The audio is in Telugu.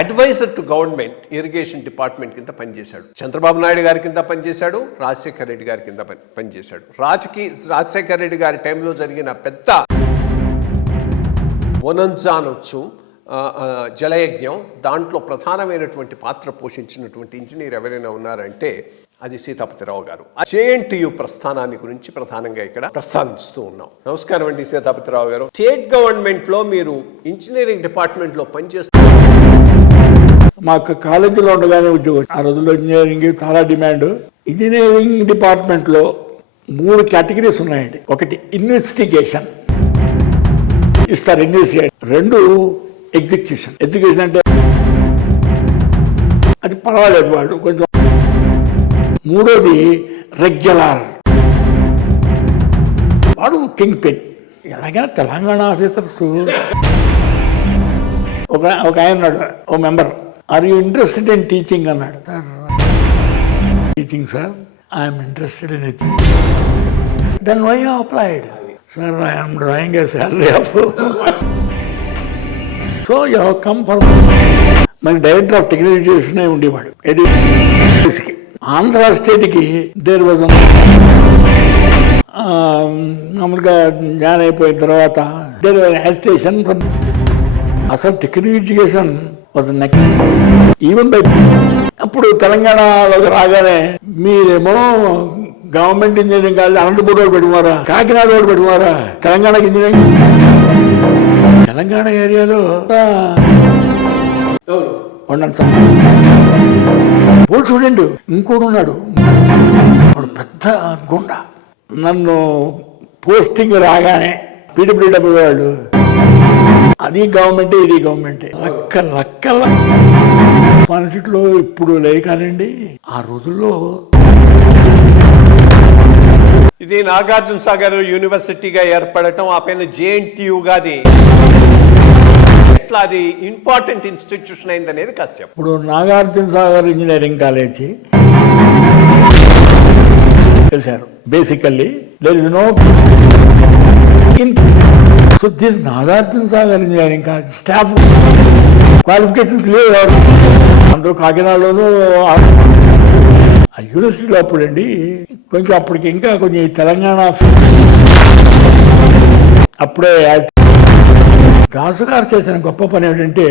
Advisor to government irrigation department కింద పనిచేశాడు. చంద్రబాబు నాయుడు గారి కింద పనిచేశాడు, రాజశేఖర రెడ్డి గారి కింద పనిచేశాడు. రాజశేఖర రెడ్డి గారి టైంలో జరిగిన పెద్ద బొనంజా అనొచ్చు, జలయజ్ఞం, దాంట్లో ప్రధానమైనటువంటి పాత్ర పోషించినటువంటి ఇంజనీర్ ఎవరైనా ఉన్నారంటే అది సీతాపతిరావు గారు. JNTU ప్రస్థానాన్ని గురించి ప్రధానంగా ఇక్కడ ప్రస్తావిస్తూ ఉన్నాం. నమస్కారం అండి సీతాపతిరావు గారు. స్టేట్ గవర్నమెంట్ లో మీరు ఇంజనీరింగ్ డిపార్ట్మెంట్ లో పనిచేస్తూ మాకు కాలేజీలో ఉండగానే ఉద్యోగం. ఆ రోజుల్లో ఇంజనీరింగ్ చాలా డిమాండ్. ఇంజనీరింగ్ డిపార్ట్మెంట్ లో 3 కేటగిరీస్ ఉన్నాయండి. ఒకటి ఇన్వెస్టిగేషన్ ఇస్తారు, ఇన్వెస్టిగేషన్. 2 ఎగ్జిక్యూషన్. ఎగ్జిక్యూషన్ అంటే అది పర్వాలేదు వాడు కొంచెం. 3వది రెగ్యులర్, వాడు కింగ్ పిన్. ఎలాగైనా తెలంగాణ ఆఫీసర్స్ ఒక ఆయన ఉన్నాడు, ఓ member, are you interested in teaching అన్నాడు. Teaching sir, I'm interested in teaching. Then why you applied? Sir, I'm drawing a salary of. So you have come for. మన డైరెక్టర్ ఆఫ్ టెక్నికల్ ఎడ్యుకేషన్ ఉండేవాడు. ఆంధ్ర స్టేట్కి దేర్ వాజ్ మామూలుగా జాయిన్ అయిపోయిన తర్వాత దేర్ వాజ్ హెసిటేషన్. అసలు technical education was neck even by. అప్పుడు తెలంగాణలోకి రాగానే మీరేమో government engineering college Anantapur road పెట్టుకున్నారా, కాకినాడ రోడ్ పెట్టుకున్నారా, తెలంగాణకి ఇంజనీరింగ్. తెలంగాణ ఏరియాలో ఓల్డ్ స్టూడెంట్ ఇంకోడు ఉన్నాడు, వాడు పెద్ద గుండా. నన్ను పోస్టింగ్ రాగానే PWW వాళ్ళు అది గవర్నమెంటే ఇది గవర్నమెంటే లక్కల మనిషిలో ఇప్పుడు లేకానండి. ఆ రోజుల్లో ఇది నాగార్జున సాగర్ యూనివర్సిటీగా ఏర్పడటం, ఆ పైన JNTUగాది ఎట్లా అది ఇంపార్టెంట్ ఇన్స్టిట్యూషన్ అయింది అనేది కాస్త చెప్పు. ఇప్పుడు నాగార్జున సాగర్ ఇంజనీరింగ్ కాలేజీ తెలిసారు. Basically there is no so this Nagarjuna Sagar engineering college staff qualifications లేవు. అందరూ కాకినాడలోనూ ఆ యూనివర్సిటీలో అప్పుడండి కొంచెం అప్పటికి ఇంకా కొంచెం తెలంగాణ అప్పుడే దాసు గారు చేసిన గొప్ప పని ఏమిటంటే